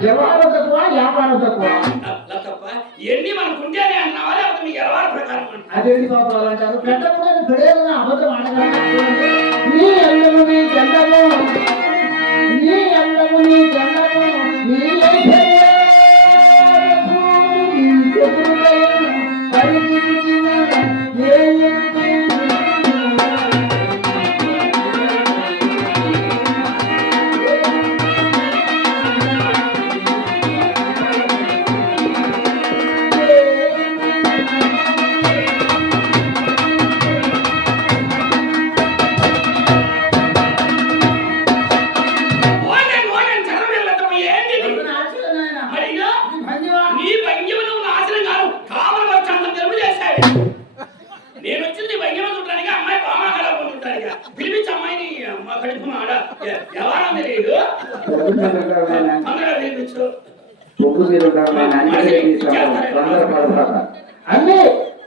వ్యవహారం తక్కువ వ్యాపారం తక్కువ తప్ప ఎన్ని మనకు ఉంటేనే అన్నావా లేకపోతే మీ ఎలవాడ ప్రకారం? అదేంటి బాబు అలా అంటారు? పెద్దప్పుడు పెడేదన్న అబద్ధం అడగలేదు నీ చందము ముగ్గు మీద. అన్నీ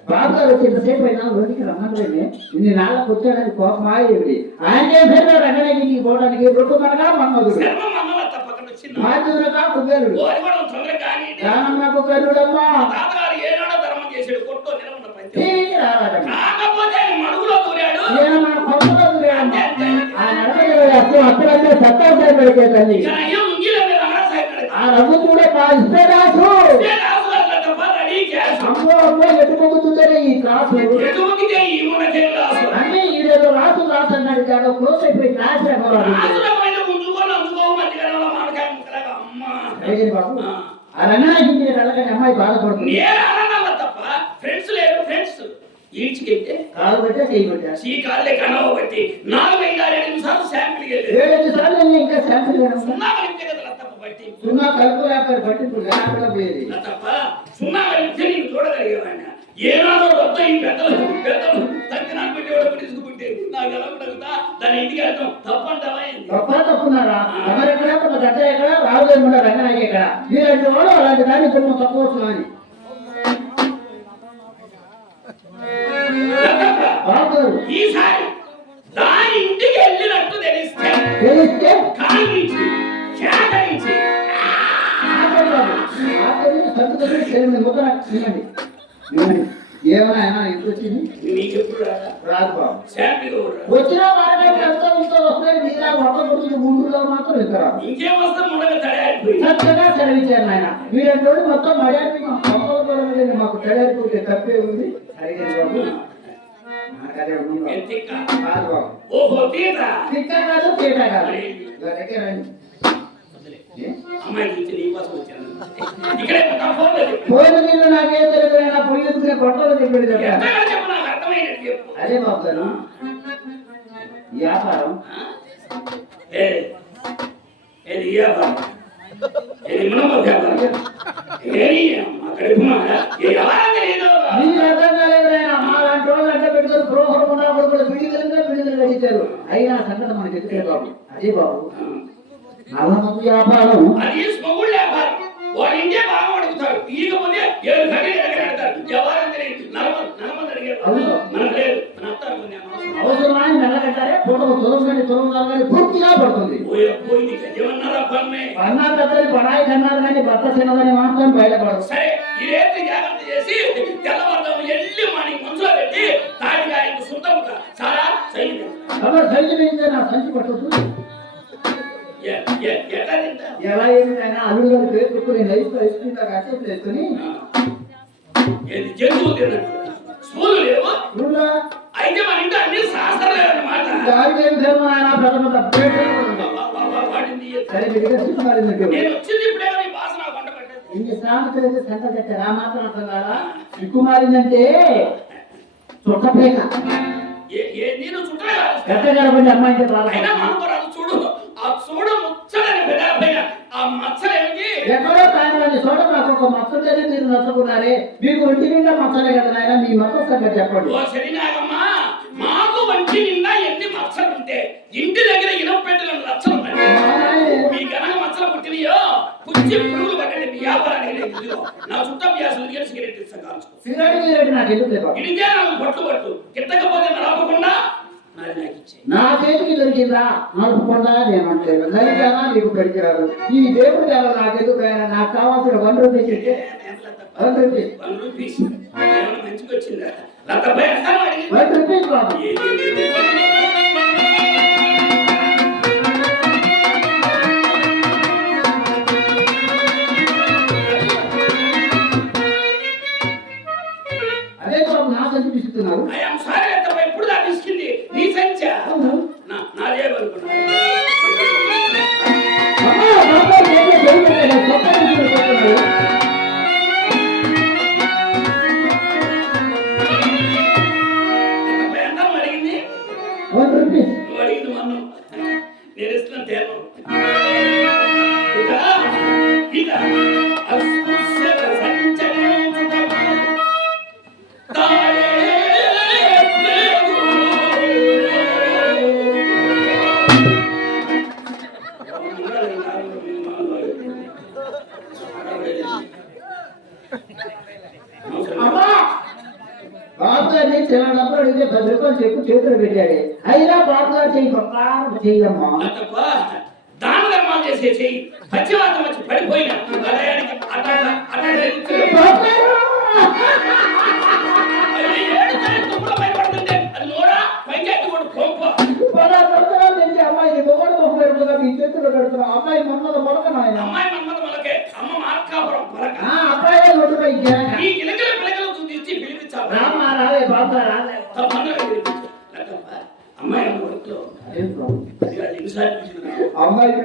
బాబు ఇంతసేపు అయినా రోడ్డుకి రమ్మని ఇన్ని నాళ్ళకు వచ్చాడని కోపమా ఏమిటి ఆయన పేరు రంగనాయకి పోవడానికి రొట్టు మనగా మన్మధుడు. మాధుడుగా కుబేరుడు రానమ్మ కుబేరుడమ్మా అప్పుడంటే సత్తాసారి పెడితే తల్లి ఆ రంగు కూడా మా ఇస్తే రాసు అమ్మో ఈ క్లాసు? అన్నీ ఈడేదో రాసు రాసు అన్నాడు కాదు క్లోజ్ అయిపోయి క్లాస్ బాబు. వెళ్ళగానే అమ్మాయి బాధపడుతుంది. ఫ్రెండ్స్ లేరు ఫ్రెండ్స్ ఈడ్చికెళ్తే కాలు చేయి పెట్టా. సీ కాళ్ళే కనవ బట్టి నాలుగు ఐదు ఆరు నిమిషాలు శాంపిల్ వెళ్ళి ఏడు సార్లు వెళ్ళి ఇంకా శాంపిల్ సున్నా కదా తప్ప బట్టి సున్నా కలుపు లేకపోతే పోయేది నా తప్ప సున్నా కలిపితే నేను చూడగలిగేవాడిన. ఏనాడో రొత్త ఈ పెద్దలు పెద్దలు తగ్గి నాకు పెట్టి ఎవడో తీసుకుంటే నాకు ఎలా ఉండగుతా దాని ఇంటికి వెళ్తాం. తప్పంటావా? తప్ప తప్పున్నారా ఎవరు ఎక్కడ? గడ్డ ఎక్కడ? కూడా రంగనాయకి ఎక్కడ? మీరంటే వాడు అలాంటి దాన్ని తప్పవచ్చు అని. ఈసారి దాని ఇంటికి వెళ్ళినట్టు తెలిస్తే వినండి. వినండి. ఏమైనా వచ్చింది రాదా బాబు? వచ్చిన వారానికి ఎంతో ఇంతో వస్తాయి మీరా ఒక్క గురించి మూడు రోజులు మాత్రం ఇద్దరు ఇంకేం వస్తే చక్కగా చదివించారు ఆయన మీరంటే మొత్తం మర్యాద. మాకు చదివిపోతే తప్పే ఉంది అడిగింది బాబు ఓహో తీట తిక్క కాదు తీట కాదు? అమ్మాయి నుంచి నీ కోసం వచ్చాను. ఇక్కడే పోయిన నాకేం తెలియదు చెప్పాడు అదే బాబు గారు వ్యాపారం. ఆ? ఏ? ఏది ఈ వ్యాపారం? ఏది మునమ్మ వ్యాపారం? ఏది అక్కడ ఏ వ్యవహారం తెలియదు మీకు అర్థం కాలేదు ఆయన మా లాంటి పెట్టుకొని ప్రోహరం ఉన్నప్పుడు కూడా బిల్డింగ్ బిల్డింగ్ కట్టించారు అయినా సంగతి మనకి ఎదురే బాబు? అదే బాబు. నల్లమకు వ్యాపారం. అది స్మగుల్ వ్యాపారం. వాడు ఇంకే బాగా అడుగుతారు ఈకపోతే ఏడు వ్యవహారం తెలియదు. నలభై నలభై అడిగారు అవును. మనకు లేదు. మన అత్తారు కొన్ని అవసరం. అవసరమని పూర్తిగా పడుతుంది. అన్నా కన్నారు కానీ భర్త చిన్నదని మాత్రం బయటపడదు. సరే ఈ రేత్రి జాగ్రత్త చేసి తెల్లవారుదాము ఎవరు సంచి పెంచితే నా సంచి పట్టదు ఎలా ఏమిటైనా అల్లుడు గారి పేరు పెట్టుకుని లైఫ్ జంతువులు తిన్నట్టు? స్కూలు లేవు? ఊళ్ళో అయితే మన ఇంట్లో అన్ని శాస్త్రం దానికి ఏం ధర్మం ఆయన సరే నేను వచ్చింది ఇప్పుడే ఈ భాష కొండ పట్టేది ఇన్ని సామెతలు అయితే సంత కట్టారు మాత్రం అర్థం కాదా సిగ్గుమారిందంటే చుట్టపేక గట్ట గడపండి అమ్మాయి చూడు. ఆ చూడ ముచ్చడని పైన ఆ మచ్చలేమిటి ఎక్కడో కానివ్వండి చోట నాకు ఒక మచ్చలేని మీరు నచ్చుకున్నారే మీకు ఒంటి నిండా మచ్చలే కదా నాయన? మీ మచ్చ సంగతి చెప్పండి. ఓ శరీనాగమ్మ మాకు వంటి నిండా ఎన్ని మచ్చలు ఉంటే ఇంటి దగ్గర ఇనప లచ్చలు ఉన్నాయి. మీ గనక మచ్చలు పుట్టినయో పుచ్చి పురుగులు పట్టండి మీ వ్యాపారానికి లేదు ఇదిగో నా చుట్టం వ్యాసం నాకు పట్టు. నడపకుండా నా చేతికి దొరికిందా? నలుపుకుండా నేను అంటలేదు నరికానా నీకు పెరిగిరాదు. ఈ దేవుడి దేవ నాకెందుకు ఆయన నాకు కావాల్సిన వన్ రూపీస్ ఇస్తే వన్ రూపీస్. One rupees. ఏమైనా మంచిగా వచ్చిందా? వన్ రూపీస్ బాబు అమ్మా! బాబు చిన్న డబ్బులు అడిగితే పది రూపాయలు చెప్పు చేతులు పెట్టాడు. అయినా బాబు చెయ్యి ప్రకారం చెయ్యమ్మా. దాన ధర్మాలు చేసే చెయ్యి. వచ్చి మీ చేతుల్లో పెడుతున్నాం. అమ్మాయి మొన్నది మొలక నాయన. అమ్మాయి మన్మద మనకే అమ్మ మార్కాపురం పలక. ఆ అబ్బాయే నోటిపై. ఈ గిలగిల బాబు రాలే. అమ్మాయి అమ్మ అమ్మాయికి